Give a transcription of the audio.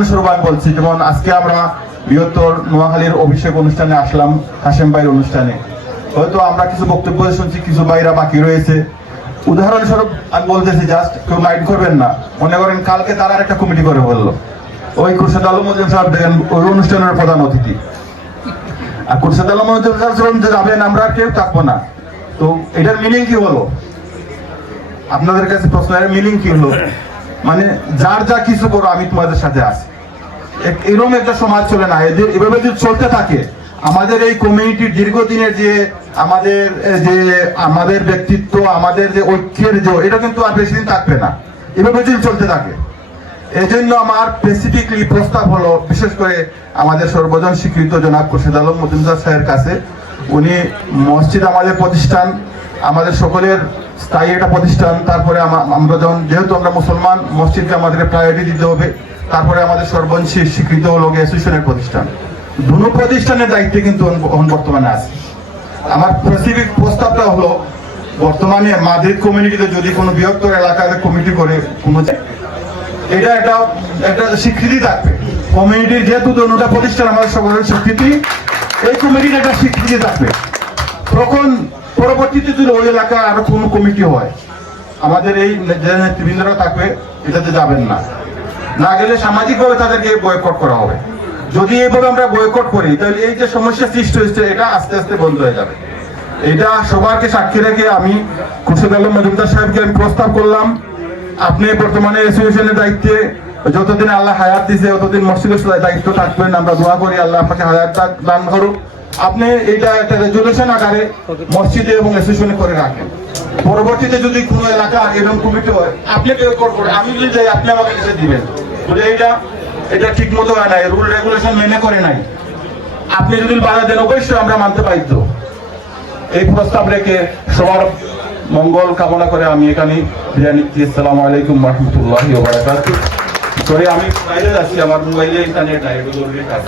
উদাহরণস্বরূপ আমি বলছি, যেমন আজকে আমরা বৃহত্তর নোয়াখালীর অভিষেক অনুষ্ঠানে আসলাম, হাশেম ভাইয়ের অনুষ্ঠানে, হয়তো আমরা কিছু বক্তব্য শুনছি, কিছু ভাইরা বাকি রয়েছে। উদাহরণস্বরূপ আমি বলতেছি, জাস্ট কেউ মাইন্ড করবেন না, মনে করেন কালকে তারা একটা কমিটি করে বললো, ওই খুরশেদ আলম মজুম সাহেব দেখেন ওই অনুষ্ঠানের প্রধান অতিথি, আর খুরশেদ আলম মজুম সাহেব যাবেন, আমরা কেউ থাকবো না। তো এটার মিনিং কি হলো? আপনাদের কাছে প্রশ্ন, এর মিনিং কি হলো? মানে যার যা কিছু করো, আমি তোমাদের সাথে আছি, এরকম একটা সমাজ চলে না। এভাবে যদি চলতে থাকে, আমাদের এই কমিউনিটির দীর্ঘদিনের যে আমাদের ব্যক্তিত্ব, আমাদের যে ঐক্যের এটা কিন্তু আর বেশি দিন থাকবে না, এভাবে যদি চলতে থাকে। এই জন্য আমার স্পেসিফিকলি প্রস্তাব হলো, বিশেষ করে আমাদের সর্বজন স্বীকৃত জনাব খুরশেদ আলম মজুমদার সাহেবের কাছে। উনি মসজিদ আমাদের প্রতিষ্ঠান, আমাদের সকলের স্থায়ী একটা প্রতিষ্ঠান। তারপরে আমরা যেহেতু আমরা মুসলমান, মসজিদকে আমাদেরকে প্রায়োরিটি দিতে হবে। তারপরে আমাদের সর্বজন স্বীকৃত হলো অ্যাসোসিয়েশনের প্রতিষ্ঠান। দুটো প্রতিষ্ঠানের দায়িত্বে কিন্তু বর্তমানে আছে। আমার স্পেসিফিক প্রস্তাবটা হলো, বর্তমানে মাদ্রিদ কমিউনিটিতে যদি কোনো বৃহত্তর এলাকাতে কমিটি করে কোনো, এটা একটা স্বীকৃতি থাকবে কমিউনিটির, যেহেতু দুটা প্রতিষ্ঠান আমাদের সকলের স্বীকৃতি, এই কমিটির একটা স্বীকৃতি থাকবে। তখন পরবর্তীতে যদি ওই এলাকায় আরো কোনো কমিটি হয়, আমাদের এই যে নেতৃবৃন্দরা থাকবে, এটাতে যাবেন না, না গেলে সামাজিকভাবে তাদেরকে বয়কট করা হবে। যদি এইভাবে আমরা বয়কট করি, তাহলে এই যে সমস্যা সৃষ্টি হচ্ছে, এটা আস্তে আস্তে বন্ধ হয়ে যাবে। এটা সবাইকে সাক্ষী রেখে আমি খুরশেদ আলম মজুমদার সাহেবকে আমি প্রস্তাব করলাম, আপনি বর্তমানে অ্যাসোসিয়েশনের দায়িত্বে, যতদিন আল্লাহ হায়াত দিছে ততদিন মসজিদের দায়িত্ব থাকবেন। আমরা দোয়া করি আল্লাহ আপনাকে হায়াত দান করুক। আপনি এইটা একটা রেজুলেশন আকারে মসজিদে এবং অ্যাসোসিয়েশনে করে রাখেন। পরবর্তীতে যদি কোনো এলাকা এরকম কমিটি হয়, আপনি আমি যদি যাই, আপনি আমাকে লিখে দিবেন, বলে এটা ঠিক মতো হয় নাই, রুল রেগুলেশন মেনে করে নাই, আপনি যদি বাধা দেন, অবশ্যই আমরা মানতে বাধ্য। এই প্রস্তাব রেখে সবার মঙ্গল কামনা করে আমি এখানে বিদায় নিচ্ছি। আসসালামু আলাইকুম ওয়া রাহমাতুল্লাহি ওয়া বারাকাতুহু। সরি, আমি বাইরে যাচ্ছি, আমার মোবাইলে ইন্টারনেট নাই, এটা জরুরি কাজ।